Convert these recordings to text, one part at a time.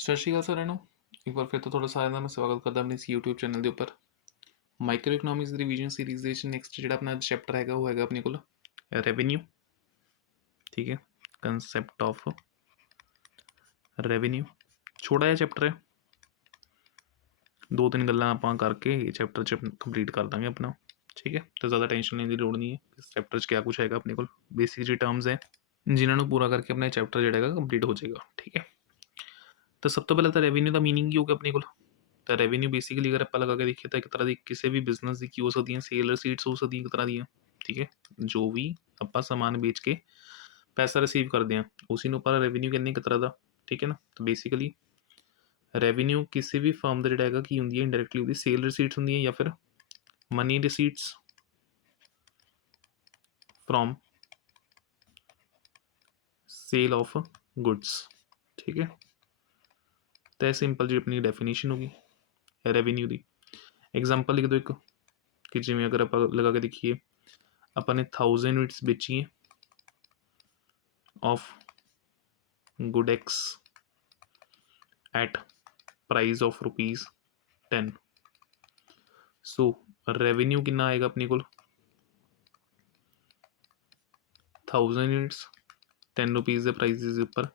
ਸਤਿ ਸ਼੍ਰੀ ਅਕਾਲ ਸਾਰਿਆਂ ਨੂੰ। ਇੱਕ ਵਾਰ ਫਿਰ ਤੋਂ ਤੁਹਾਡਾ ਸਾਰਿਆਂ ਦਾ ਮੈਂ ਸਵਾਗਤ ਕਰਦਾ ਆਪਣੇ ਇਸ YouTube ਚੈਨਲ ਦੇ ਉੱਪਰ। ਮਾਈਕਰੋ ਇਕਨੋਮਿਕਸ ਦੀ ਰਿਵੀਜ਼ਨ ਸੀਰੀਜ਼ ਦੇ ਵਿੱਚ ਨੈਕਸਟ ਜਿਹੜਾ ਆਪਣਾ ਚੈਪਟਰ ਹੈਗਾ ਉਹ ਹੈਗਾ ਆਪਣੇ ਕੋਲ ਰੈਵਨਿਊ। ਠੀਕ ਹੈ, ਕੰਸੈਪਟ ਆਫ ਰੈਵਨਿਊ। ਛੋਟਾ ਜਿਹਾ ਚੈਪਟਰ ਹੈ, 2-3 ਗੱਲਾਂ ਆਪਾਂ ਕਰਕੇ ਇਹ ਚੈਪਟਰ 'ਚ ਕੰਪਲੀਟ ਕਰ ਦਾਂਗੇ ਆਪਣਾ। ਠੀਕ ਹੈ, ਤਾਂ ਜ਼ਿਆਦਾ ਟੈਨਸ਼ਨ ਲੈਣ ਦੀ ਲੋੜ ਨਹੀਂ ਹੈ। ਇਸ ਚੈਪਟਰ 'ਚ ਕਿਆ ਕੁਛ ਹੈਗਾ ਆਪਣੇ ਕੋਲ, ਬੇਸਿਕ ਜਿਹੀ ਟਰਮਸ ਹੈ ਜਿਨ੍ਹਾਂ ਨੂੰ ਪੂਰਾ ਕਰਕੇ ਆਪਣਾ ਚੈਪਟਰ ਜਿਹੜਾ ਹੈਗਾ ਕੰਪਲੀਟ ਹੋ ਜਾਏਗਾ। ਠੀਕ ਹੈ, ਤਾਂ ਸਭ ਤੋਂ ਪਹਿਲਾਂ ਤਾਂ ਰੈਵਨਿਊ ਦਾ ਮੀਨਿੰਗ ਕੀ ਹੋਊਗਾ ਆਪਣੇ ਕੋਲ। ਤਾਂ ਰੈਵਨਿਊ ਬੇਸਿਕਲੀ ਅਗਰ ਆਪਾਂ ਲਗਾ ਕੇ ਦੇਖੀਏ ਤਾਂ ਇੱਕ ਤਰ੍ਹਾਂ ਦੀ ਕਿਸੇ ਵੀ ਬਿਜ਼ਨਸ ਦੀ ਕੀ ਹੋ ਸਕਦੀਆਂ, ਸੇਲ ਰਸੀਟਸ ਹੋ ਸਕਦੀਆਂ ਇੱਕ ਤਰ੍ਹਾਂ ਦੀਆਂ। ਠੀਕ ਹੈ, ਜੋ ਵੀ ਆਪਾਂ ਸਮਾਨ ਵੇਚ ਕੇ ਪੈਸਾ ਰਿਸੀਵ ਕਰਦੇ ਹਾਂ ਉਸੇ ਨੂੰ ਆਪਾਂ ਰੈਵਨਿਊ ਕਹਿੰਦੇ ਇੱਕ ਤਰ੍ਹਾਂ ਦਾ। ਠੀਕ ਹੈ ਨਾ, ਤਾਂ ਬੇਸਿਕਲੀ ਰੈਵਨਿਊ ਕਿਸੇ ਵੀ ਫਰਮ ਦਾ ਜਿਹੜਾ ਹੈਗਾ ਕੀ ਹੁੰਦੀ ਹੈ, ਇੰਡਾਇਰੈਕਟਲੀ ਉਹਦੀ ਸੇਲ ਰਸੀਟਸ ਹੁੰਦੀਆਂ ਜਾਂ ਫਿਰ money receipts from sale of goods. ਠੀਕ ਹੈ, ਤਾਂ ਇਹ ਸਿੰਪਲ ਜੀ ਆਪਣੀ ਡੈਫੀਨੇਸ਼ਨ ਹੋ ਗਈ ਰੈਵਨਿਊ ਦੀ। ਐਗਜ਼ਾਮਪਲ ਲਿਖ ਦਿਓ ਇੱਕ, ਕਿ ਜਿਵੇਂ ਅਗਰ ਆਪਾਂ ਲਗਾ ਕੇ ਦੇਖੀਏ ਆਪਾਂ ਨੇ 1000 ਯੂਨਿਟਸ ਵੇਚੀਆਂ of good X at price of ₹10। So revenue ਕਿੰਨਾ ਆਏਗਾ ਆਪਣੇ ਕੋਲ, 1000 ਯੂਨਿਟਸ 10 ਰੁਪੀਜ਼ ਦੇ ਪ੍ਰਾਈਸ ਦੇ ਉੱਪਰ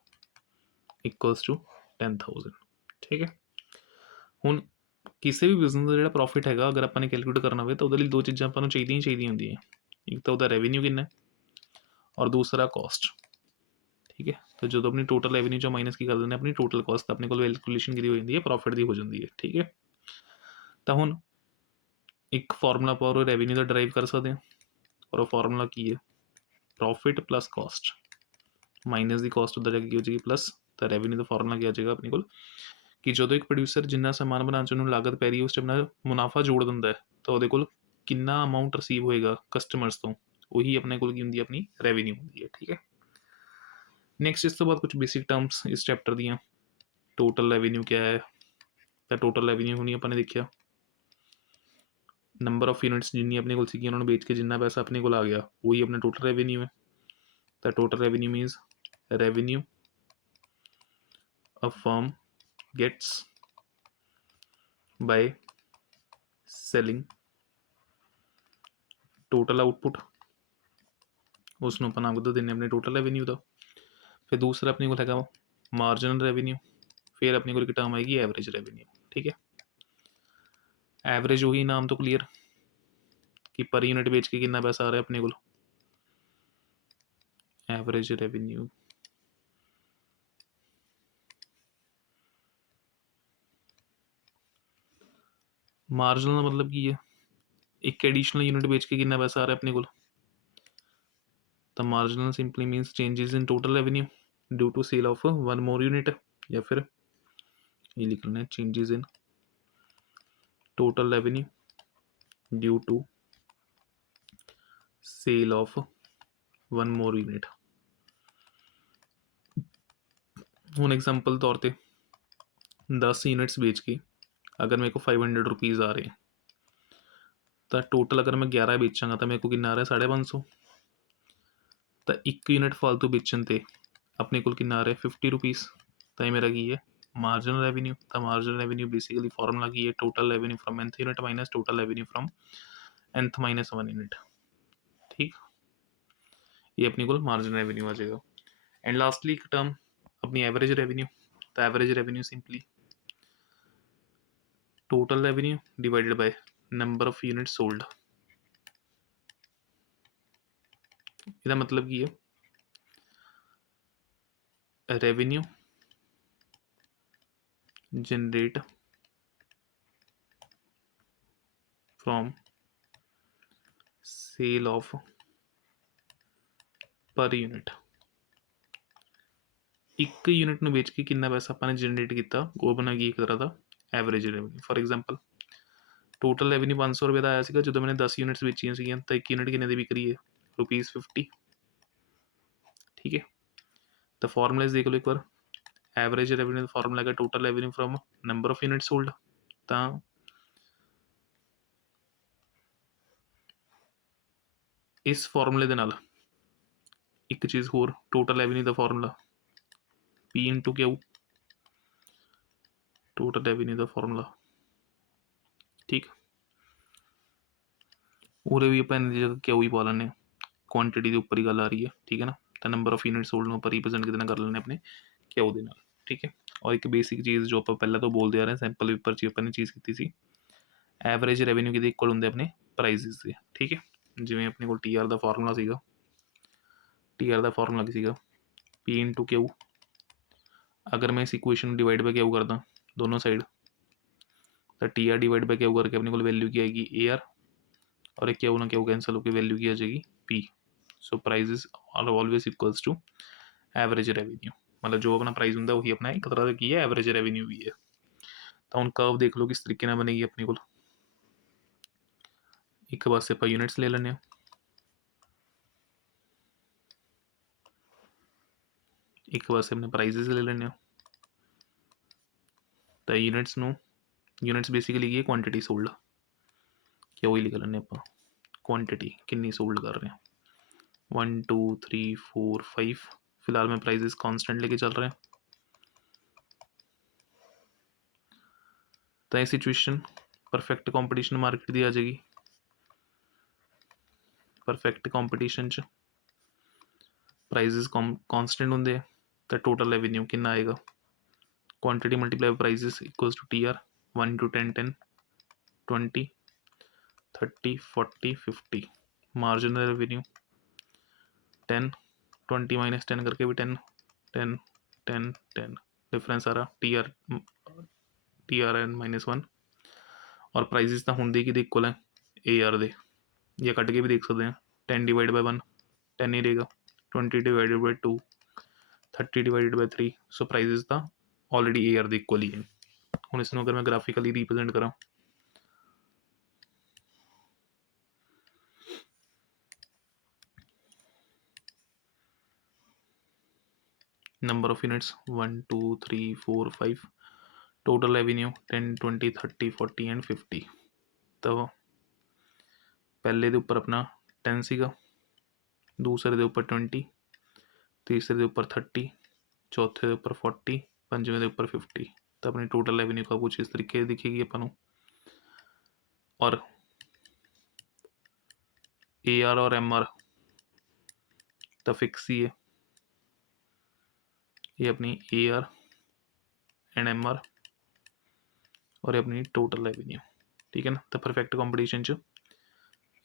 ਇਕੁਅਲਸ ਟੂ 10,000। ਠੀਕ ਹੈ, ਹੁਣ ਕਿਸੇ ਵੀ ਬਿਜ਼ਨਸ ਦਾ ਜਿਹੜਾ ਪ੍ਰੋਫਿਟ ਹੈਗਾ ਅਗਰ ਆਪਾਂ ਨੇ ਕੈਲਕੂਲੇਟ ਕਰਨਾ ਹੋਵੇ ਤਾਂ ਉਹਦੇ ਲਈ ਦੋ ਚੀਜ਼ਾਂ ਆਪਾਂ ਨੂੰ ਚਾਹੀਦੀਆਂ ਹੀ ਚਾਹੀਦੀਆਂ ਹੁੰਦੀਆਂ। ਇੱਕ ਤਾਂ ਉਹਦਾ ਰੈਵਨਿਊ ਕਿੰਨਾ ਔਰ ਦੂਸਰਾ ਕੋਸਟ। ਠੀਕ ਹੈ, ਤਾਂ ਜਦੋਂ ਆਪਣੀ ਟੋਟਲ ਰੈਵਨਿਊ ਚੋਂ ਮਾਈਨਸ ਕੀ ਕਰ ਦਿੰਦੇ ਆਪਣੀ ਟੋਟਲ ਕੋਸਟ, ਆਪਣੇ ਕੋਲ ਕੈਲਕੂਲੇਸ਼ਨ ਕਿਹਦੀ ਹੋ ਜਾਂਦੀ ਹੈ, ਪ੍ਰੋਫਿਟ ਦੀ ਹੋ ਜਾਂਦੀ ਹੈ। ਠੀਕ ਹੈ, ਤਾਂ ਹੁਣ ਇੱਕ ਫਾਰਮੂਲਾ ਆਪਾਂ ਉਹ ਰੈਵਨਿਊ ਦਾ ਡਰਾਈਵ ਕਰ ਸਕਦੇ ਹਾਂ ਔਰ ਉਹ ਫਾਰਮੂਲਾ ਕੀ ਹੈ, ਪ੍ਰੋਫਿਟ ਪਲੱਸ ਕੋਸਟ ਮਾਈਨਸ ਦੀ ਕੋਸਟ ਉੱਧਰ ਜਾ ਕੇ ਕੀ ਹੋ ਜਾਏਗੀ ਪਲੱਸ। ਤਾਂ ਰੈਵਨਿਊ ਦਾ ਫਾਰਮੂਲਾ ਕੀ ਆ ਜਾਏਗਾ ਆਪਣੇ ਕੋਲ, ਕਿ ਜਦੋਂ ਇੱਕ ਪ੍ਰੋਡਿਊਸਰ ਜਿੰਨਾ ਸਮਾਨ ਬਣਾਉਣ 'ਚ ਉਹਨੂੰ ਲਾਗਤ ਪੈ ਰਹੀ ਹੈ ਉਸ 'ਚ ਆਪਣਾ ਮੁਨਾਫਾ ਜੋੜ ਦਿੰਦਾ ਹੈ ਤਾਂ ਉਹਦੇ ਕੋਲ ਕਿੰਨਾ ਅਮਾਊਂਟ ਰਿਸੀਵ ਹੋਏਗਾ ਕਸਟਮਰਸ ਤੋਂ, ਉਹੀ ਆਪਣੇ ਕੋਲ ਕੀ ਹੁੰਦੀ ਹੈ, ਆਪਣੀ ਰੈਵਨਿਊ ਹੁੰਦੀ ਹੈ। ਠੀਕ ਹੈ, ਨੈਕਸਟ ਇਸ ਤੋਂ ਬਾਅਦ ਕੁਝ ਬੇਸਿਕ ਟਰਮਸ ਇਸ ਚੈਪਟਰ ਦੀਆਂ। ਟੋਟਲ ਰੈਵਨਿਊ ਕਿਆ ਹੈ, ਤਾਂ ਟੋਟਲ ਰੈਵਨਿਊ ਹੋਣੀ ਆਪਾਂ ਨੇ ਦੇਖਿਆ ਨੰਬਰ ਆਫ ਯੂਨਿਟਸ ਜਿੰਨੀ ਆਪਣੇ ਕੋਲ ਸੀਗੀ ਉਹਨਾਂ ਨੂੰ ਵੇਚ ਕੇ ਜਿੰਨਾ ਪੈਸਾ ਆਪਣੇ ਕੋਲ ਆ ਗਿਆ ਉਹੀ ਆਪਣਾ ਟੋਟਲ ਰੈਵਨਿਊ ਹੈ। ਤਾਂ total revenue means revenue a firm gets by selling total output, ਉਸ ਨੂੰ ਆਪਾਂ ਨਾਮ ਦੇ ਦਿੰਦੇ ਆਪਣੇ ਟੋਟਲ ਰੈਵਨਿਊ ਦਾ। ਫਿਰ ਦੂਸਰਾ ਆਪਣੇ ਕੋਲ ਹੈਗਾ ਮਾਰਜਨਲ ਰੈਵਨਿਊ, ਫਿਰ ਆਪਣੇ ਕੋਲ ਇੱਕ ਟਰਮ ਆਏਗੀ ਐਵਰੇਜ ਰੈਵਨਿਊ। ਠੀਕ ਹੈ, ਐਵਰੇਜ ਉਹੀ ਨਾਮ ਤੋਂ ਕਲੀਅਰ ਕਿ ਪਰ ਯੂਨਿਟ ਵੇਚ ਕੇ ਕਿੰਨਾ ਪੈਸਾ ਆ ਰਿਹਾ ਆਪਣੇ ਕੋਲ, ਐਵਰੇਜ ਰੈਵਨਿਊ। ਮਾਰਜਨਲ ਦਾ ਮਤਲਬ ਕੀ ਹੈ, ਇੱਕ ਐਡੀਸ਼ਨਲ ਯੂਨਿਟ ਵੇਚ ਕੇ ਕਿੰਨਾ ਪੈਸਾ ਆ ਰਿਹਾ ਆਪਣੇ ਕੋਲ। ਤਾਂ marginal simply means changes in total revenue due to sale of one more unit, या फिर ये लिख लेना changes in total revenue due to sale of one more unit. ਹੁਣ एग्जाम्पल तौर पर 10 यूनिट्स बेच के अगर मेरे को 500 रुपीज़ आ रहे हैं तो टोटल अगर मैं 11 बेचांगा तो मेरे को कितना आ रहा है 550। तो एक यूनिट फालतू बेचन ते अपने को कितना आ रहा है 50 रुपीज़। तो ये मेरा की है मार्जिनल रेवन्यू। तो मार्जिनल रेवन्यू बेसिकली फॉर्मूला की है total revenue from nth unit minus total revenue from nth minus 1 unit. ठीक, ये अपने को मार्जिनल रेवन्यू आ जाएगा। एंड लास्टली एक टर्म अपनी एवरेज रेवन्यू। तो average revenue simply total revenue divided by number of unit sold. इसका मतलब की है revenue generate from sale of per unit. एक यूनिट ਨੂੰ ਵੇਚ ਕੇ ਕਿੰਨਾ ਪੈਸਾ ਆਪਾਂ ਨੇ ਜਨਰੇਟ ਕੀਤਾ ਉਹ ਬਣਾ ਗਈ ਇੱਕ ਤਰ੍ਹਾਂ ਦਾ average revenue. For example total revenue 500 ਰੁਪਏ ਦਾ ਆਇਆ ਸੀਗਾ, ਜਦੋਂ मैंने 10 यूनिट्स ਵੇਚੀਆਂ ਸੀਗੀਆਂ ਤਾਂ ਇੱਕ यूनिट ਕਿੰਨੇ ਦੀ ਵਿਕ ਰਹੀ ਹੈ ₹50। ਠੀਕ ਹੈ, ਤਾਂ ਫਾਰਮੂਲਾਜ਼ ਦੇਖ ਲਓ ਇੱਕ ਵਾਰ। ਐਵਰੇਜ ਰੈਵਨਿਊ ਦਾ ਫਾਰਮੂਲਾ ਹੈਗਾ total revenue firm number of unit sold. ਤਾਂ ਇਸ ਫਾਰਮੂਲੇ ਦੇ ਨਾਲ ਇੱਕ ਚੀਜ਼ ਹੋਰ, ਟੋਟਲ ਰੈਵਨਿਊ ਦਾ formula P into Q total revenue का फॉर्मूला, ठीक। उरे भी अपन इन्नी जगह क्या ही पा लें, क्वांटिटी के उपर ही गल आ रही है, ठीक है ना। तो नंबर ऑफ यूनिट सोल्ड में रिप्रेजेंट कितना कर लेने अपने क्या वो, ठीक है। और एक बेसिक चीज़ जो आप पहले तो बोलते आ रहे हैं, सैंपल पेपर च अपने चीज़ की सी, एवरेज रेवेन्यू कि इक्वल होंगे अपने प्राइजिज के, ठीक है। जिमें अपने को टी आर का फॉर्मूला सीगा, टी आर का फॉर्मूला की सीगा पी इंटू क्यू। अगर मैं इस इक्वेशन डिवाइड बाय क्यू करदा दोनों साइड, तो T R divide by Q करके अपने को वैल्यू की आएगी ए आर, और एक क्यू ना क्यू कैंसल होकर वैल्यू की आ जाएगी P. So prices are always equals to average revenue, मतलब जो अपना प्राइस होंगे वही अपना एक तरह की है एवरेज रेवेन्यू भी है। तो हम कर्व देख लो किस तरीके ना बनेगी अपने को। एक पास आप यूनिट्स ले लें, एक पास अपने प्राइजेस ले लें। तो यूनिट्स बेसिकली की क्वांटिटी सोल्ड, क्या वही लिख लें आप, क्वांटिटी कितनी सोल्ड कर रहे हैं 1 2 3 4 5। फिलहाल में प्राइजेस कांस्टेंट लेके चल रहे हैं। तो ये सिचुएशन परफेक्ट कंपटीशन मार्केट दी आ जाएगी। परफेक्ट कंपटीशन च प्राइजेस कांस्टेंट होंगे, तो टोटल रेवेन्यू कितना आएगा, quantity multiply prices equals to T R 1 into 10 10 20 30 40 50। Marginal revenue 10 20 minus 10 करके भी 10 10 10 10, डिफरेंस आ रहा टी आर एन -1। और प्राइजेस तो होंगे कि इक्वल है ए आर दे, या कट के भी देख सकते हैं। 10 डिवाइड बाय 1 10 ही रहेगा, 20 divided by 2 30 divided by 3। So prices तो ऑलरेडी ए आर दे इक्वल ही है। हूँ इसमें अगर मैं ग्राफिकली रिप्रेजेंट करा, number of units 1 2 3 4 5, total revenue 10 20 30 40 and 50। तो पहले के उपर अपना 10 सीगा, दूसरे के उपर 20, तीसरे के उपर 30, चौथे के उपर 40, पंजवें के उपर 50। तो अपनी टोटल रेवेन्यू का कुछ इस तरीके दिखेगी अपन। और ए आर और एम आर तो फिक्स ही है, ये अपनी A R and M R और अपनी टोटल रेवेन्यू, ठीक है ना। तो परफेक्ट कंपटीशन च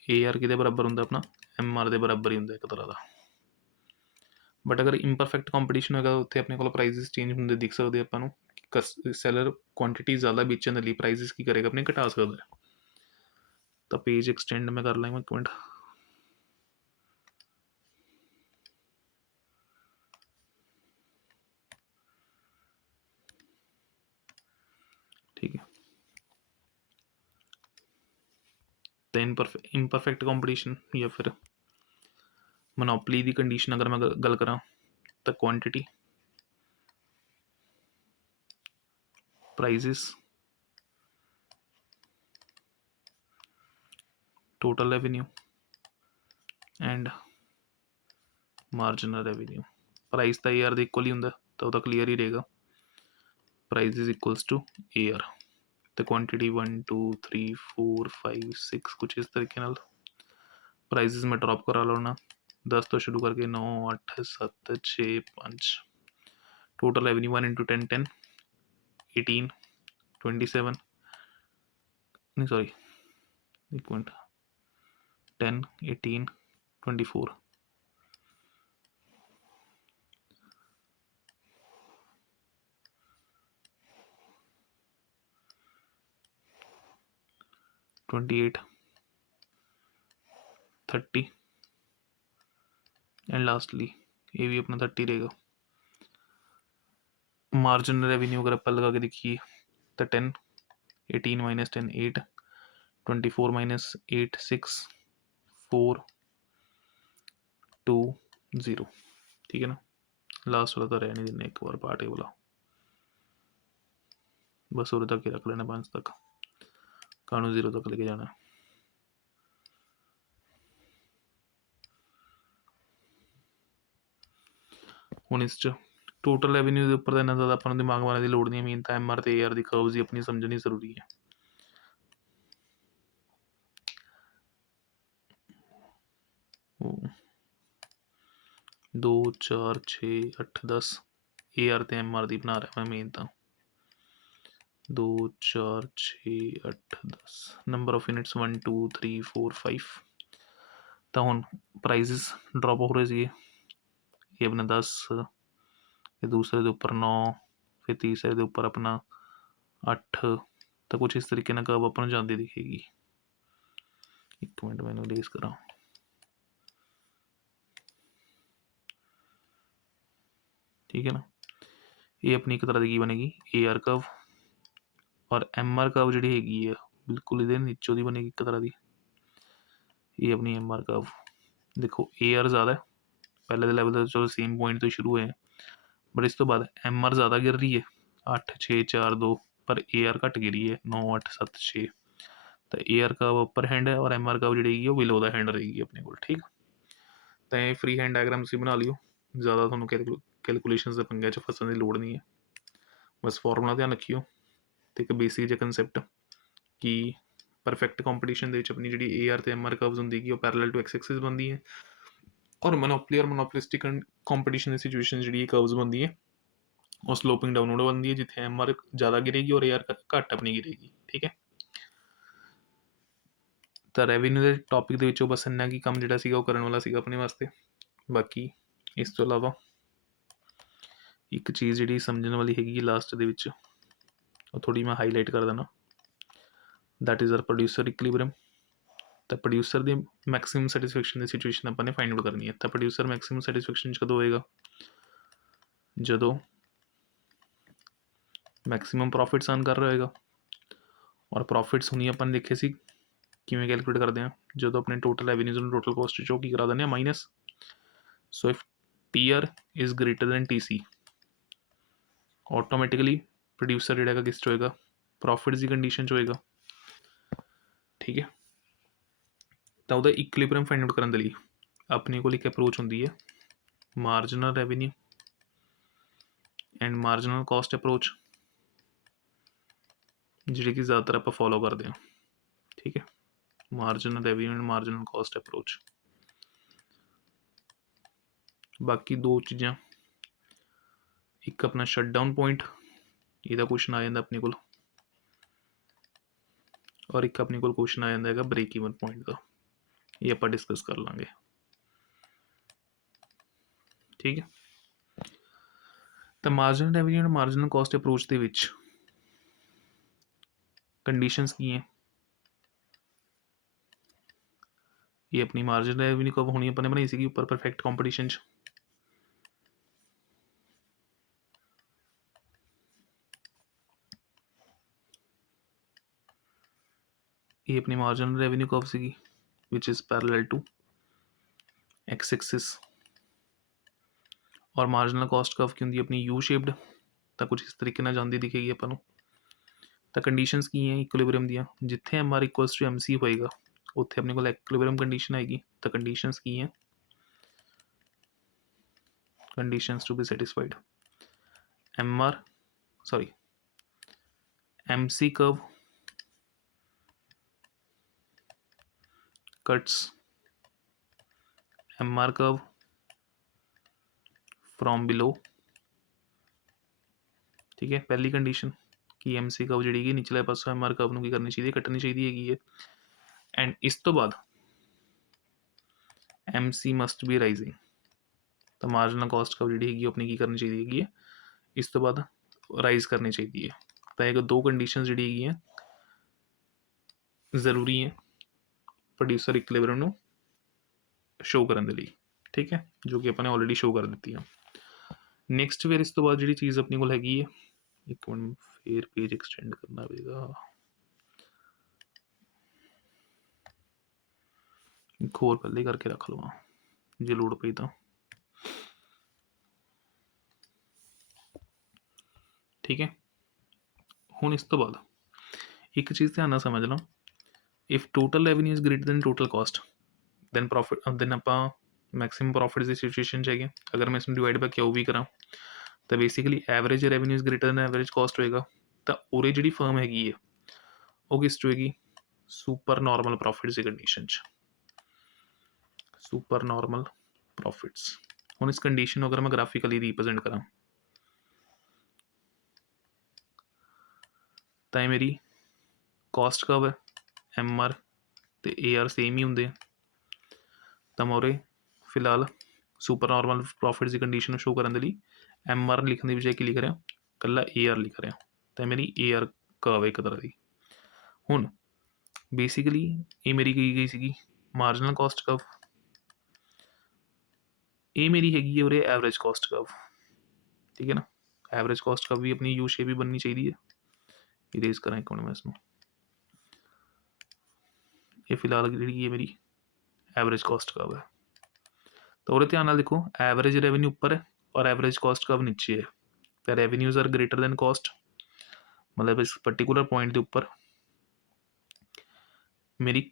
ए आर कि बराबर होंगे अपना एम आर के बराबर ही होंगे एक तरह का। बट अगर इंपरफेक्ट कंपटीशन होगा तो उत्थे अपने को प्राइजेस चेंज होंगे दिख सकते अपन। सैलर क्वांटिटी ज़्यादा बेचने के लिए प्राइजेस की करेगा अपने घटा सकता है। तो पेज एक्सटेंड में कर लें एक मिनट, ठीक है। तो इंपरफेक्ट कंपटीशन या फिर मोनोपली की कंडीशन अगर मैं गल करा, तो quantity prices total revenue and marginal revenue. Price तो ए आर इक्वल ही होंगे, तो वह क्लीयर ही रहेगा, price is equals to A R. तो क्वांटिटी 1 2 3 4 5 6 कुछ इस तरीके नाल प्राइजेस में ड्रॉप करा लो ना, 10 तो शुरू करके 9 8 7 6 5। टोटल रेवेन्यू 1 into 10 10 18 27, नहीं सॉरी एक मिनट, 10 18 24, 28 30 एंड लास्टली ये भी अपना 30 रहेगा। मार्जिनल रेवेन्यू अगर अपन लगा के देखिए तो 10 18 माइनस 10 8 24 माइनस 8 6 4 2 0, ठीक है ना। लास्ट वाला तो रहने देना, एक बार पार्ट है बोला, बस और तक ही रख लेना 5 तक, कानू 0 तक लेके जाना। हूँ इस ਟੋਟਲ ਰੈਵਨਿਊ ਦੇ ਉੱਪਰ ਤਾਂ ਇੰਨਾ ਜ਼ਿਆਦਾ ਆਪਾਂ ਨੂੰ ਦਿਮਾਗ ਮਾਰਨ ਦੀ ਲੋੜ ਨਹੀਂ, ਮੇਨ ਤਾਂ MR ਤੇ AR ਦੀ ਕਰਵਜ਼ ਹੀ ਆਪਣੀ ਸਮਝਣੀ ਜ਼ਰੂਰੀ ਹੈ। ਉਹ 2 4 6 8 10 AR ਤੇ MR ਦੀ ਬਣਾ ਰਿਹਾ ਮੈਂ ਮੇਨ ਤਾਂ 2 4 6 8 10 ਨੰਬਰ ਆਫ ਯੂਨਿਟਸ 1 2 3 4 5 ਤਾਂ ਹੁਣ ਪ੍ਰਾਈਸਿਸ ਡਰੋਪ ਹੋ ਰਹੇ ਸੀਗੇ, ਇਹ ਆਪਣਾ 10, ਫਿਰ ਦੂਸਰੇ ਦੇ ਉੱਪਰ 9, ਫਿਰ ਤੀਸਰੇ ਦੇ ਉੱਪਰ ਆਪਣਾ 8, ਤਾਂ ਕੁਛ ਇਸ ਤਰੀਕੇ ਨਾਲ ਕਰਵ ਆਪਾਂ ਨੂੰ ਜਾਂਦੀ ਦਿਖੇਗੀ। ਇੱਕ ਮਿੰਟ ਮੈਨੂੰ ਰੇਸ ਕਰਾਂ। ਠੀਕ ਹੈ ਨਾ, ਇਹ ਆਪਣੀ ਇੱਕ ਤਰ੍ਹਾਂ ਦੀ ਕੀ ਬਣੇਗੀ AR ਕਰਵ, ਔਰ MR ਕਰਵ ਜਿਹੜੀ ਹੈਗੀ ਆ ਬਿਲਕੁਲ ਇਹਦੇ ਨੀਚੋਂ ਦੀ ਬਣੇਗੀ ਇੱਕ ਤਰ੍ਹਾਂ ਦੀ, ਇਹ ਆਪਣੀ MR ਕਰਵ। ਦੇਖੋ AR ਜ਼ਿਆਦਾ, ਪਹਿਲੇ ਦੇ ਲੈਵਲ ਦਾ ਚਲੋ ਸੇਮ ਪੁਆਇੰਟ ਤੋਂ ਸ਼ੁਰੂ ਹੋਏ, ਬਟ ਇਸ ਤੋਂ ਬਾਅਦ MR ਜ਼ਿਆਦਾ ਗਿਰ ਰਹੀ ਹੈ 8 6 4 2, ਪਰ AR ਘੱਟ ਗਿਰੀ ਹੈ 9 8 7 6, ਤਾਂ AR ਕਰਵ ਉੱਪਰ ਹੈਂਡ ਹੈ ਔਰ MR ਕਰਵ ਜਿਹੜੀ ਹੈਗੀ ਉਹ ਬਿਲੋ ਦਾ ਹੈਂਡ ਰਹੇਗੀ ਆਪਣੇ ਕੋਲ। ਠੀਕ, ਤਾਂ ਇਹ ਫਰੀ ਹੈਂਡ ਡਾਇਗਰਾਮ ਤੁਸੀਂ ਬਣਾ ਲਿਓ, ਜ਼ਿਆਦਾ ਤੁਹਾਨੂੰ ਕੈਲਕੂਲੇਸ਼ਨਸ ਦੇ ਪੰਗਿਆਂ 'ਚ ਫਸਣ ਦੀ ਲੋੜ ਨਹੀਂ ਹੈ, ਬਸ ਫਾਰਮੂਲਾ ਧਿਆਨ ਰੱਖਿਓ ਅਤੇ ਇੱਕ ਬੇਸਿਕ ਜਿਹਾ ਕੰਸੈਪਟ ਕਿ ਪਰਫੈਕਟ ਕੰਪੀਟੀਸ਼ਨ ਦੇ ਵਿੱਚ ਆਪਣੀ ਜਿਹੜੀ AR ਤੇ MR ਕਰਵਜ਼ ਹੁੰਦੀ ਕਿ ਉਹ ਪੈਰਲਲ ਟੂ X-ਐਕਸਿਸ ਬਣਦੀ ਹੈ, ਔਰ ਮੋਨੋਪਲੀ ਔਰ ਮੋਨੋਪਲਿਸਟਿਕ ਕੰਪੀਟੀਸ਼ਨ ਦੀ ਸਿਚੁਏਸ਼ਨ ਜਿਹੜੀ ਕਰਵਜ਼ ਬਣਦੀ ਹੈ ਉਹ ਸਲੋਪਿੰਗ ਡਾਊਨਵਰਡ ਬਣਦੀ ਹੈ, ਜਿੱਥੇ MR ਜ਼ਿਆਦਾ ਗਿਰੇਗੀ ਔਰ AR ਘੱਟ ਆਪਣੀ ਗਿਰੇਗੀ। ਠੀਕ ਹੈ, ਤਾਂ ਰੈਵਨਿਊ ਦੇ ਟੌਪਿਕ ਦੇ ਵਿੱਚੋਂ ਬਸ ਇੰਨਾ ਕੀ ਕੰਮ ਜਿਹੜਾ ਸੀਗਾ ਉਹ ਕਰਨ ਵਾਲਾ ਸੀਗਾ ਆਪਣੇ ਵਾਸਤੇ। ਬਾਕੀ ਇਸ ਤੋਂ ਇਲਾਵਾ ਇੱਕ ਚੀਜ਼ ਜਿਹੜੀ ਸਮਝਣ ਵਾਲੀ ਹੈਗੀ ਲਾਸਟ ਦੇ ਵਿੱਚ, ਉਹ ਥੋੜ੍ਹੀ ਮੈਂ ਹਾਈਲਾਈਟ ਕਰ ਦੇਣਾ, ਦੈਟ ਇਜ਼ ਆਰ ਪ੍ਰੋਡਿਊਸਰ ਇਕੁਇਲਿਬਰੀਅਮ। ਤਾਂ ਪ੍ਰੋਡਿਊਸਰ ਦੀ ਮੈਕਸਿਮਮ ਸੈਟਿਸਫੈਕਸ਼ਨ ਦੀ ਸਿਚੁਏਸ਼ਨ ਆਪਾਂ ਨੇ ਫਾਈਂਡ ਆਊਟ ਕਰਨੀ ਹੈ। ਤਾਂ ਪ੍ਰੋਡਿਊਸਰ ਮੈਕਸਿਮਮ ਸੈਟਿਸਫੈਕਸ਼ਨ 'ਚ ਕਦੋਂ ਹੋਏਗਾ, ਜਦੋਂ ਮੈਕਸਿਮਮ ਪ੍ਰੋਫਿਟਸ ਅਰਨ ਕਰ ਰਿਹਾ ਹੋਏਗਾ, ਔਰ ਪ੍ਰੋਫਿਟਸ ਹੁਣੀ ਆਪਾਂ ਨੇ ਦੇਖੇ ਸੀ ਕਿਵੇਂ ਕੈਲਕੂਲੇਟ ਕਰਦੇ ਹਾਂ, ਜਦੋਂ ਆਪਣੇ ਟੋਟਲ ਰੈਵਨਿਊਜ਼ ਨੂੰ ਟੋਟਲ ਕੋਸਟ 'ਚੋਂ ਕੀ ਕਰਾ ਦਿੰਦੇ ਹਾਂ ਮਾਈਨਸ। ਸੋ if TR is greater then TC, automatically producer ਜਿਹੜਾ ਹੈਗਾ ਕਿਸ 'ਚ ਹੋਏਗਾ, ਪ੍ਰੋਫਿਟਸ ਦੀ ਕੰਡੀਸ਼ਨ 'ਚ ਹੋਏਗਾ। ਠੀਕ ਹੈ, ਤਾਂ ਉਹਦਾ ਇਕੁਇਲਿਬਰੀਅਮ ਫਾਈਂਡ ਆਊਟ ਕਰਨ ਦੇ ਲਈ ਆਪਣੇ ਕੋਲ ਇੱਕ ਅਪਰੋਚ ਹੁੰਦੀ ਹੈ marginal revenue and marginal cost approach, ਜਿਹੜੀ ਕਿ ਜ਼ਿਆਦਾਤਰ ਆਪਾਂ ਫੋਲੋ ਕਰਦੇ ਹਾਂ। ਠੀਕ ਹੈ, marginal revenue and marginal cost approach. ਬਾਕੀ ਦੋ ਚੀਜ਼ਾਂ, ਇੱਕ ਆਪਣਾ ਸ਼ਟਡਾਊਨ ਪੁਆਇੰਟ, ਇਹਦਾ ਕੁਐਸਚਨ ਆ ਜਾਂਦਾ ਆਪਣੇ ਕੋਲ, ਔਰ ਇੱਕ ਆਪਣੇ ਕੋਲ ਕੁਐਸਚਨ ਆ ਜਾਂਦਾ ਹੈਗਾ ਬ੍ਰੇਕ ਈਵਨ ਪੁਆਇੰਟ ਦਾ, ਇਹ ਆਪਾਂ ਡਿਸਕਸ ਕਰ ਲਾਂਗੇ। ਠੀਕ ਹੈ, ਤਾਂ marginal revenue and marginal cost approach ਦੇ ਵਿੱਚ ਕੰਡੀਸ਼ਨਸ ਕੀ ਹੈ, ਇਹ ਆਪਣੀ ਮਾਰਜਨਲ ਰੈਵਨਿਊ ਕਬ ਹੋਣੀ ਆਪਾਂ ਨੇ ਬਣਾਈ ਸੀਗੀ ਉੱਪਰ ਪਰਫੈਕਟ ਕੰਪੀਟੀਸ਼ਨ 'ਚ, ਇਹ ਆਪਣੀ ਮਾਰਜਨਲ ਰੈਵਨਿਊ ਕਬ ਸੀਗੀ ਵਿਚ ਇਜ਼ ਪੈਰਲਲ ਟੂ X-ਐਕਸਿਸ, ਔਰ ਮਾਰਜਨਲ ਕਾਸਟ ਕਰਵ ਕੀ ਹੁੰਦੀ ਹੈ ਆਪਣੀ U ਸ਼ੇਪਡ, ਤਾਂ ਕੁਝ ਇਸ ਤਰੀਕੇ ਨਾਲ ਜਾਂਦੀ ਦਿਖੇਗੀ ਆਪਾਂ ਨੂੰ। ਤਾਂ ਕੰਡੀਸ਼ਨਸ ਕੀ ਹੈ ਇਕੁਇਲਿਬਰੀਅਮ ਦੀਆਂ, ਜਿੱਥੇ MR ਇਕੁਅਲਸ ਟੂ MC ਹੋਏਗਾ ਉੱਥੇ ਆਪਣੇ ਕੋਲ ਇਕੁਇਲਿਬਰੀਅਮ ਕੰਡੀਸ਼ਨ ਆਏਗੀ। ਤਾਂ ਕੰਡੀਸ਼ਨਸ ਕੀ ਹੈ, conditions to be satisfied, MC curve cuts MR curve from below। ठीक है, पहली कंडीशन कि MC curve जी है निचले पासों MR curve ਨੂੰ ਕੀ ਕਰਨੀ ਚਾਹੀਦੀ ਹੈ, ਕੱਟਣੀ ਚਾਹੀਦੀ ਹੈਗੀ ਹੈ। ਐਂਡ ਇਸ ਤੋਂ ਬਾਅਦ MC ਮਸਟ ਬੀ ਰਾਈਜ਼ਿੰਗ, ਤਾਂ ਮਾਰਜਨਲ ਕਾਸਟ ਕਰਵ ਜਿਹੜੀ ਹੈਗੀ ਆਪਣੀ ਕੀ ਕਰਨੀ ਚਾਹੀਦੀ ਹੈਗੀ ਹੈ, ਇਸ ਤੋਂ ਬਾਅਦ ਰਾਈਜ਼ ਕਰਨੀ ਚਾਹੀਦੀ ਹੈ। ਤਾਂ ਇਹ ਦੋ ਕੰਡੀਸ਼ਨ ਜਿਹੜੀ ਹੈਗੀਆਂ ਜ਼ਰੂਰੀ ਹੈ ਪ੍ਰੋਡਿਊਸਰ ਇਕੁਇਲਿਬਰੀਅਮ ਨੂੰ ਸ਼ੋ ਕਰਨ ਦੇ ਲਈ। ਠੀਕ ਹੈ, ਜੋ ਕਿ ਆਪਾਂ ਨੇ ਆਲਰੇਡੀ ਸ਼ੋ ਕਰ ਦਿੱਤੀ ਆ। ਨੈਕਸਟ ਫਿਰ ਇਸ ਤੋਂ ਬਾਅਦ ਜਿਹੜੀ ਚੀਜ਼ ਆਪਣੇ ਕੋਲ ਹੈਗੀ ਹੈ, ਇੱਕ ਮਿੰਟ ਫਿਰ ਪੇਜ ਐਕਸਟੈਂਡ ਕਰਨਾ ਪਵੇਗਾ, ਇੱਕ ਹੋਰ ਪਹਿਲੇ ਕਰਕੇ ਰੱਖ ਲਵਾਂ ਜੇ ਲੋੜ ਪਈ ਤਾਂ। ਠੀਕ ਹੈ, ਹੁਣ ਇਸ ਤੋਂ ਬਾਅਦ ਇੱਕ ਚੀਜ਼ ਧਿਆਨ ਨਾਲ ਸਮਝ ਲਓ, if total revenue is greater than total cost than ਆਪਾਂ ਮੈਕਸਿਮਮ ਪ੍ਰੋਫਿਟ ਦੀ ਸਿਚੁਏਸ਼ਨ 'ਚ ਹੈਗੇ। ਅਗਰ ਮੈਂ ਇਸਨੂੰ ਡਿਵਾਈਡ ਬਾਈ ਕਿਊ ਵੀ ਕਰਾਂ ਤਾਂ basically average revenue is greater than average cost ਹੋਏਗਾ। ਤਾਂ ਉਰੇ ਜਿਹੜੀ ਫਰਮ ਹੈਗੀ ਹੈ ਉਹ ਕਿਸ 'ਚ ਹੋਏਗੀ, ਸੁਪਰ ਨੋਰਮਲ ਪ੍ਰੋਫਿਟਸ ਦੀ ਕੰਡੀਸ਼ਨ 'ਚ, ਸੁਪਰ ਨੋਰਮਲ ਪ੍ਰੋਫਿਟਸ। ਹੁਣ ਇਸ ਕੰਡੀਸ਼ਨ ਨੂੰ ਅਗਰ ਮੈਂ ਗ੍ਰਾਫਿਕਲੀ ਰੀਪ੍ਰਜੈਂਟ ਕਰਾਂ ਤਾਂ ਇਹ ਮੇਰੀ ਕਾਸਟ ਕਰਵ ਹੈ, ਐਮ ਆਰ ਅਤੇ ਏ ਆਰ ਸੇਮ ਹੀ ਹੁੰਦੇ ਆ। ਤਾਂ ਮੈਂ ਉਰੇ ਫਿਲਹਾਲ ਸੁਪਰ ਨੋਰਮਲ ਪ੍ਰੋਫਿਟਸ ਦੀ ਕੰਡੀਸ਼ਨ ਨੂੰ ਸ਼ੋ ਕਰਨ ਦੇ ਲਈ ਐਮ ਆਰ ਲਿਖਣ ਦੀ ਬਜਾਏ ਕੀ ਲਿਖ ਰਿਹਾ, ਇਕੱਲਾ ਏ ਆਰ ਲਿਖ ਰਿਹਾ। ਤਾਂ ਮੇਰੀ ਏ ਆਰ ਕਰਵ ਹੈ ਇੱਕ ਤਰ੍ਹਾਂ ਦੀ। ਹੁਣ ਬੇਸਿਕਲੀ ਇਹ ਮੇਰੀ ਕੀ ਗਈ ਸੀਗੀ ਮਾਰਜਨਲ ਕਾਸਟ ਕਰਵ, ਇਹ ਮੇਰੀ ਹੈਗੀ ਹੈ ਉਰੇ ਐਵਰੇਜ ਕਾਸਟ ਕਰਵ। ਠੀਕ ਹੈ ਨਾ, ਐਵਰੇਜ ਕਾਸਟ ਕਰਵ ਵੀ ਆਪਣੀ ਯੂ ਸ਼ੇਪ ਵੀ ਬਣਨੀ ਚਾਹੀਦੀ ਹੈ। ਇਰੇਜ਼ ਕਰਾਂ ਇੱਕ ਮਿੰਟ ਮੈਂ ਇਸਨੂੰ। ਇਹ ਫਿਲਹਾਲ ਜਿਹੜੀ ਹੈ ਮੇਰੀ ਐਵਰੇਜ ਕਾਸਟ ਕਰਵ ਹੈ। ਤਾਂ ਉਹਦੇ ਧਿਆਨ ਨਾਲ ਦੇਖੋ, ਐਵਰੇਜ ਰੈਵਨਿਊ ਉੱਪਰ ਹੈ ਔਰ ਐਵਰੇਜ ਕਾਸਟ ਕਰਵ ਨੀਚੇ ਹੈ। ਤਾਂ ਰੈਵਨਿਊਜ਼ ਆਰ ਗ੍ਰੇਟਰ ਦੈਨ ਕਾਸਟ, ਮਤਲਬ ਇਸ ਪਰਟੀਕੂਲਰ ਪੁਆਇੰਟ ਦੇ ਉੱਪਰ ਮੇਰੀ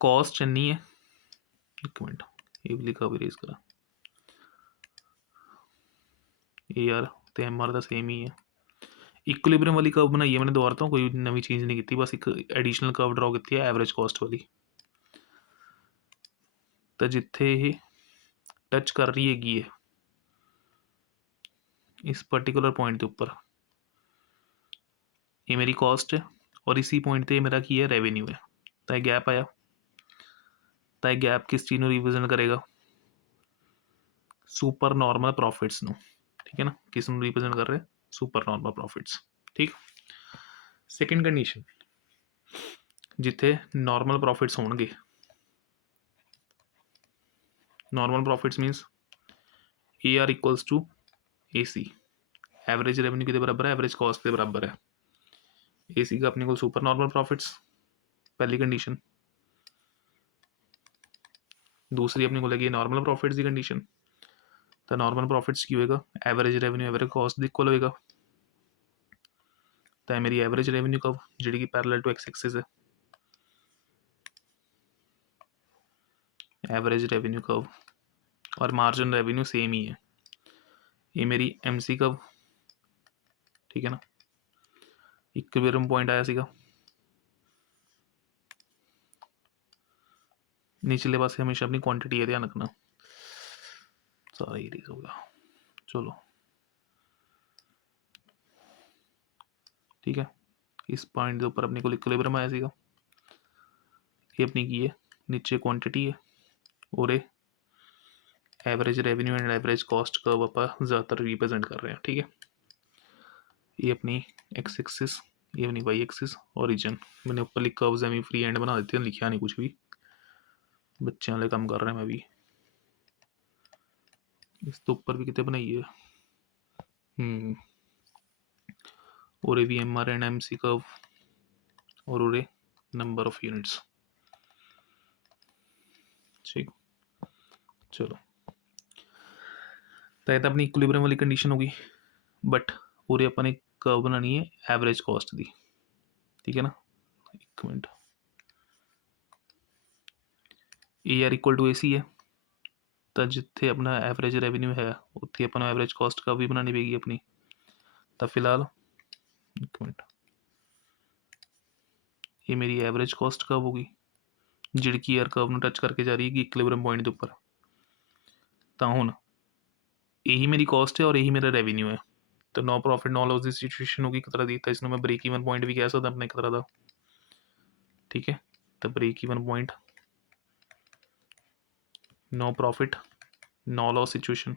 ਕਾਸਟ ਇੰਨੀ ਹੈ। ਇੱਕ ਮਿੰਟ ਇਹ ਵੀ ਲਿਖਾ ਇਰੇਜ਼ ਕਰਾਂ, ਏ ਆਰ ਅਤੇ ਐਮ ਆਰ ਦਾ ਸੇਮ ਹੀ ਹੈ। ਇਕੁਲਿਬਰੀਅਮ ਵਾਲੀ ਕਰਵ ਬਣਾਈ ਹੈ ਮੈंने ਦੁਬਾਰਾ ਤੋਂ, ਕੋਈ ਨਵੀਂ ਚੀਜ਼ ਨਹੀਂ ਕੀਤੀ, ਬਸ ਇੱਕ ਐਡੀਸ਼ਨਲ ਕਰਵ ਡਰਾ ਕੀਤੀ ਹੈ ਐਵਰੇਜ ਕਾਸਟ ਵਾਲੀ। ਤਾਂ ਜਿੱਥੇ ਇਹ ਟੱਚ ਕਰ ਰਹੀ ਹੈਗੀ ਹੈ ਇਸ पर्टिकुलर पॉइंट के ऊपर, ये मेरी कॉस्ट है और इसी पॉइंट पे मेरा की है रेवेन्यू है। तो ये गैप आया, तो ये गैप किस चीज़ को रिप्रेजेंट करेगा, सुपर नॉर्मल प्रॉफिट्स ਨੂੰ। ठीक है ना, किस ਨੂੰ रिप्रेजेंट कर रहे हैं, सुपर नॉर्मल प्रॉफिट्स। ठीक, सेकंड कंडीशन जिथे नॉर्मल प्रॉफिट्स होणगे, normal profits minus A R equals to A C, average revenue कितने बराबर है, एवरेज कॉस्ट के बराबर है। ए सी का अपने को सुपर नॉर्मल प्रॉफिट्स पहली कंडीशन, दूसरी अपने को लगी नॉर्मल प्रॉफिट्स की कंडीशन। तो नॉर्मल प्रॉफिट्स की होएगा, एवरेज रेवेन्यू एवरेज कॉस्ट के इक्वल होएगा। तो मेरी एवरेज रेवेन्यू कर्व जी पैरेलल टू एक्स एक्सिस है, एवरेज रेवेन्यू कर्व और मार्जिन रेवेन्यू सेम ही है। ये मेरी एम सी कर्व, ठीक है ना, इक्विलिब्रियम पॉइंट आया सीगा, निचले पासे हमेशा अपनी क्वांटिटी है ध्यान रखना, सारा ही होगा। चलो ठीक है, इस पॉइंट के ऊपर अपने को इक्विलिब्रियम आया सीगा, ये अपनी की है नीचे क्वांटिटी है और average revenue and average cost curve आप ज़्यादातर रिप्रेजेंट कर रहे हैं। ठीक है, ये अपनी एक्स एक्सिस, ये अपनी वाई एक्सिस, ओरिजिन। मैंने ऊपर लिखा कर्व्स एवं फ्री एंड बना देते हैं, लिखा नहीं कुछ भी, बच्चे वाले काम कर रहे हैं मैं भी। इस तो ऊपर भी कितने बनाई है, और भी M R and M C curve और नंबर ऑफ यूनिट्स। ठीक, चलो तो ये तो अपनी इक्विलिब्रियम वाली कंडीशन होगी, बट पूरे अपन एक कर्व बनानी है एवरेज कॉस्ट की। ठीक है ना, एक minute, A R equal to A C है, तो जिथे अपना एवरेज रेवेन्यू है उत्थे अपन एवरेज कॉस्ट कर्व भी बनानी पेगी अपनी। तो फिलहाल एक मिनट, ये मेरी एवरेज कॉस्ट कर्व होगी जिहड़ी ए आर कर्व में टच करके जा रही है इक्विलिब्रियम पॉइंट के उपर। तो हुण यही मेरी कॉस्ट है और यही मेरा रेवेन्यू है, तो नो प्रॉफिट नो लॉस की सिचुएशन होगी एक तरह की। तो इसमें मैं ब्रेक ईवन पॉइंट भी कह सकता अपने एक तरह का। ठीक है, तो break even point, no profit no loss situation.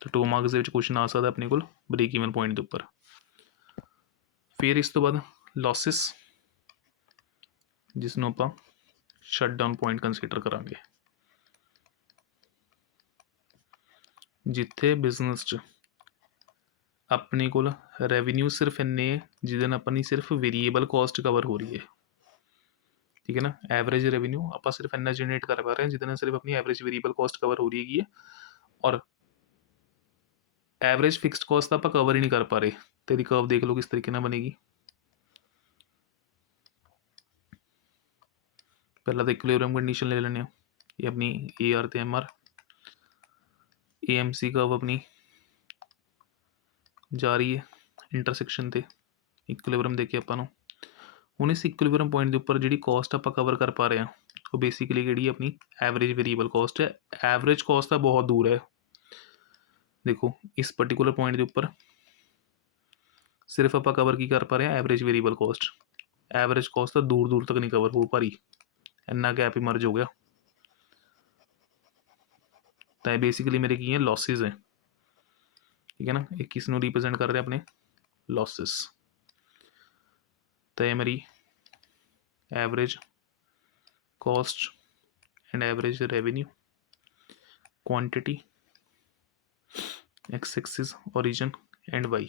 तो 2 मार्क्स के क्वेश्चन आ सकता अपने को ब्रेक ईवन पॉइंट के उपर। फिर इस तो बाद लॉसिस, जिसनों आप शट डाउन पॉइंट कंसीडर करांगे, जिथे बिजनेस च अपने को रेवेन्यू सिर्फ इन्ने जिहदे नाल अपनी सिर्फ वेरीएबल कॉस्ट कवर हो रही है। ठीक है ना, एवरेज रेवेन्यू आप सिर्फ इन्ना जनरेट कर पा रहे हैं जिहदे सिर्फ अपनी एवरेज वेरीएबल कॉस्ट कवर हो रही है, और एवरेज फिक्सड कॉस्ट तो आप कवर ही नहीं कर पा रहे। तेरी कर्व देख लो किस तरीके ना बनेगी। पहला तो इक्विलिब्रियम कंडीशन ले लेने, ये अपनी ए आर ते एम आर, AMC कर्व अपनी जा रही है ਇੰਟਰਸੈਕਸ਼ਨ ਤੇ ਇਕੁਇਲਿਬਰਮ ਦੇ ਕੇ ਆਪਾਂ ਨੂੰ। ਹੁਣ ਇਸ ਇਕੁਇਲਿਬਰਮ ਪੁਆਇੰਟ ਦੇ ਉੱਪਰ ਜਿਹੜੀ ਕੋਸਟ ਆਪਾਂ ਕਵਰ ਕਰ ਪਾ ਰਹੇ ਹਾਂ ਉਹ ਬੇਸਿਕਲੀ ਕਿਹੜੀ ਹੈ ਆਪਣੀ ਐਵਰੇਜ ਵੇਰੀਏਬਲ ਕੋਸਟ ਹੈ। ਐਵਰੇਜ ਕੋਸਟ ਤਾਂ ਬਹੁਤ ਦੂਰ ਹੈ, ਦੇਖੋ ਇਸ ਪਰਟੀਕੂਲਰ ਪੁਆਇੰਟ ਦੇ ਉੱਪਰ ਸਿਰਫ ਆਪਾਂ ਕਵਰ ਕੀ ਕਰ ਪਾ ਰਹੇ ਹਾਂ average variable cost. Average cost ਤਾਂ ਦੂਰ ਦੂਰ ਤੱਕ ਨਹੀਂ ਕਵਰ ਹੋ ਪਾ ਰਹੀ, ਇੰਨਾ ਗੈਪ ਇਮਰਜ ਹੋ ਗਿਆ। ਤਾਂ ਇਹ ਬੇਸਿਕਲੀ ਮੇਰੇ ਕੀ ਹੈ ਲੌਸਿਸ ਹੈ, ਠੀਕ ਹੈ ਨਾ। ਇਹ ਕਿਸ ਨੂੰ ਰਿਪਰੈਜ਼ੈਂਟ ਕਰ ਰਿਹਾ ਆਪਣੇ ਲੌਸਿਸ। ਤਾਂ ਇਹ ਮੇਰੀ average cost and average revenue quantity X axis origin and Y,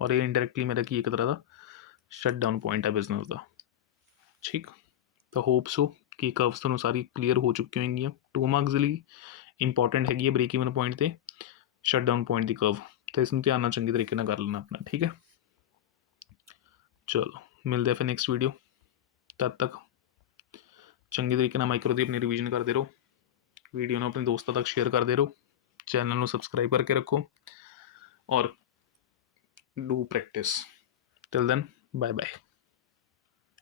और ये इंडायरेक्टली मेरा की एक तरह का शट डाउन पॉइंट है बिजनेस का। ठीक, तो होप सो कि कर्व्स ਤੁਹਾਨੂੰ ਸਾਰੀ ਕਲੀਅਰ ਹੋ ਚੁੱਕੀ ਹੋਣਗੀਆਂ। 2 ਮਾਰਕਸ ਲਈ ਇੰਪੋਰਟੈਂਟ ਹੈਗੀ ਹੈ ਬ੍ਰੇਕ ਇਵਨ ਪੁਆਇੰਟ ਤੇ ਸ਼ਟ ਡਾਊਨ ਪੁਆਇੰਟ ਦੀ ਕਰਵ, ਤੇ ਇਸ ਨੂੰ ਧਿਆਨ ਨਾਲ ਚੰਗੀ ਤਰੀਕੇ ਨਾਲ ਕਰ ਲੈਣਾ ਆਪਣਾ, ਠੀਕ ਹੈ। ਚਲੋ ਮਿਲਦੇ ਆ ਫਿਰ ਨੈਕਸਟ ਵੀਡੀਓ, ਤਦ ਤੱਕ ਚੰਗੀ ਤਰੀਕੇ ਨਾਲ ਮਾਈਕਰੋ ਦੀ ਆਪਣੀ ਰਿਵੀਜ਼ਨ ਕਰਦੇ ਰਹੋ, ਵੀਡੀਓ ਨੂੰ ਆਪਣੇ ਦੋਸਤਾਂ ਤੱਕ ਸ਼ੇਅਰ ਕਰਦੇ ਰਹੋ, चैनल को सब्सक्राइब करके रखो और do practice. Till then bye bye.